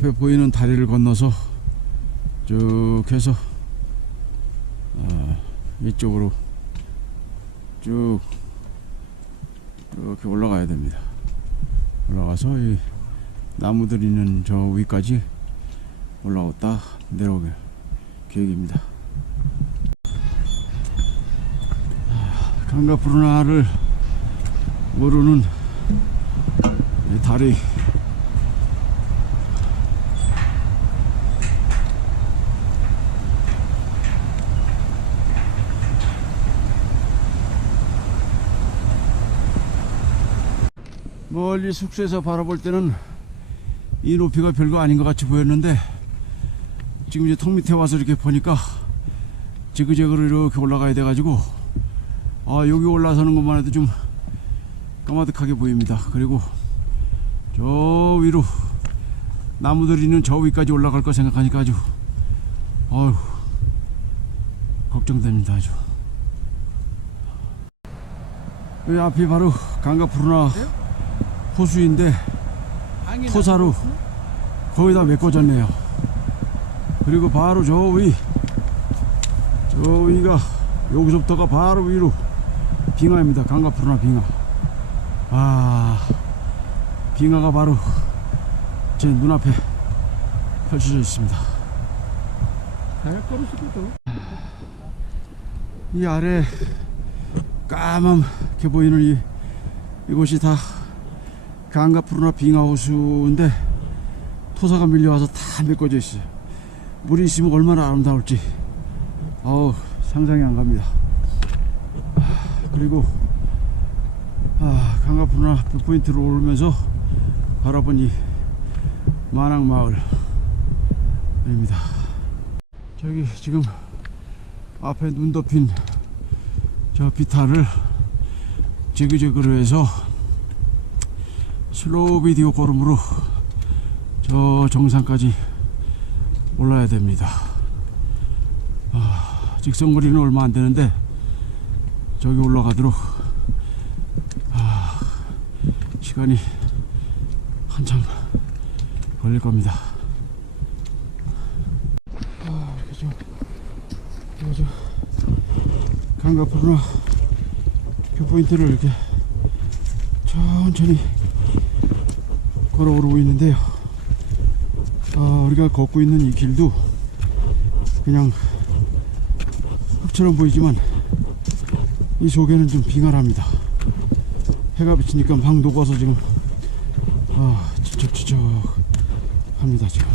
저 앞에 보이는 다리를 건너서 쭉 해서 아, 이쪽으로 쭉 이렇게 올라가야 됩니다. 올라가서 이 나무들 있는 저 위까지 올라갔다 내려오게 계획입니다. 아, 강가 푸르나를 모르는 이 다리 멀리 숙소에서 바라볼 때는 이 높이가 별거 아닌 것 같이 보였는데 지금 이제 턱 밑에 와서 이렇게 보니까 지그재그로 이렇게 올라가야 돼가지고 아 여기 올라서는 것만 해도 좀 까마득하게 보입니다. 그리고 저 위로 나무들 있는 저 위까지 올라갈 거 생각하니까 아주 어휴 걱정됩니다 아주. 여기 앞이 바로 강가 푸르나 호수인데 토사로 거의 다 메꿔졌네요. 그리고 바로 저 위, 저 위가 여기서부터가 바로 위로 빙하입니다. 강가푸르나 빙하. 아, 빙하가 바로 제 눈앞에 펼쳐져 있습니다. 이 아래 까맣게 보이는 이 이곳이 다 강가푸르나 빙하호수인데 토사가 밀려와서 다 메꿔져 있어요. 물이 있으면 얼마나 아름다울지 어우 상상이 안 갑니다. 아, 그리고 아, 강가푸르나 뷰포인트를 오르면서 바라본 이 만항마을입니다. 저기 지금 앞에 눈 덮인 저 비탈을 지그재그로 해서 슬로우 비디오 걸음으로 저 정상까지 올라야 됩니다. 아, 직선 거리는 얼마 안 되는데 저기 올라가도록 아, 시간이 한참 걸릴 겁니다. 아, 그죠. 그죠. 강가푸르나 뷰포인트를 이렇게 천천히 걸어 오르고 있는데요. 아, 우리가 걷고 있는 이 길도 그냥 흙처럼 보이지만 이 속에는 좀 빙하랍니다. 해가 비치니까 막 녹아서 지금 아, 지적지적 합니다, 지금.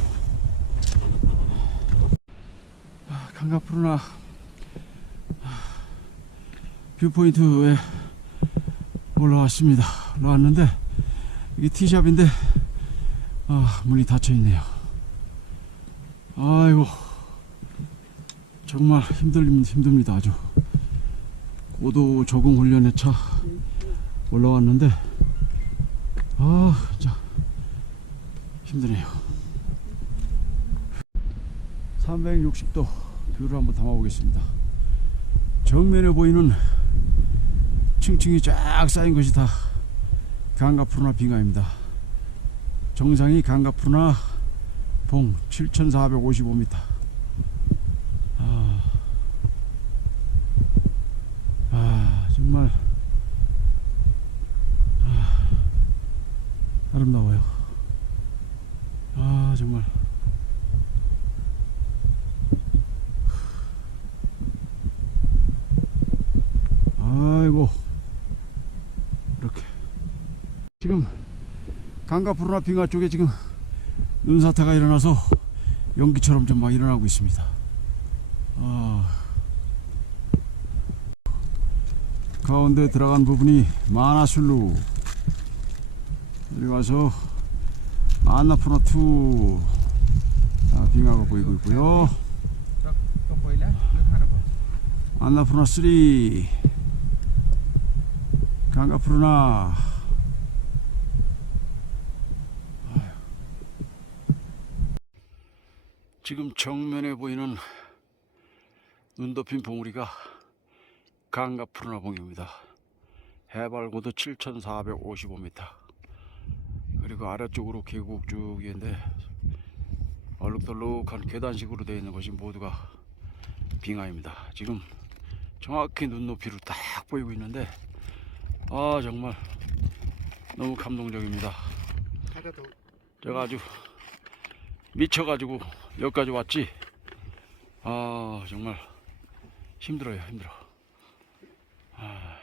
아, 강가푸르나 아, 뷰포인트에 올라왔습니다. 올라왔는데 이게 티샵인데 아, 문이 닫혀 있네요. 아이고 정말 힘들립니다. 힘듭니다. 아주 고도 적응 훈련에 차 올라왔는데 아, 진짜 힘드네요. 360도 뷰를 한번 담아보겠습니다. 정면에 보이는 층층이 쫙 쌓인 것이 다 강가푸르나 빙하입니다. 정상이 강가푸르나 봉 7,455m. 아, 아 정말 아, 아름다워요. 아 정말. 아이고 이렇게 지금 강가 푸르나 빙하 쪽에 지금 눈사태가 일어나서 연기처럼 좀 막 일어나고 있습니다. 아, 가운데 들어간 부분이 마나술루 여기 와서 안나푸나 2 아, 빙하가 보이고 있고요. 안나푸나 3 강가푸르나 지금 정면에 보이는 눈 덮인 봉우리가 강가 푸르나 봉입니다. 해발고도 7,455m. 그리고 아래쪽으로 계곡 쭉 있는데 얼룩덜룩한 계단식으로 되어 있는 것이 모두가 빙하입니다. 지금 정확히 눈높이로 딱 보이고 있는데 아 정말 너무 감동적입니다. 제가 아주 미쳐가지고 여기까지 왔지. 아 정말 힘들어요 힘들어. 아.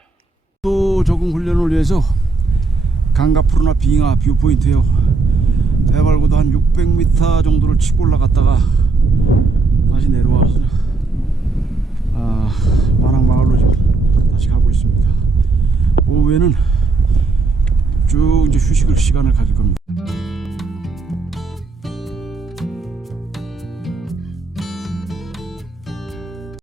또 적응 훈련을 위해서 강가 푸르나 빙하 뷰포인트요. 해발고도 한 600m 정도를 치고 올라갔다가 다시 내려와서 아, 마랑마을로 지금 다시 가고 있습니다. 오후에는 쭉 이제 휴식을 시간을 가질 겁니다.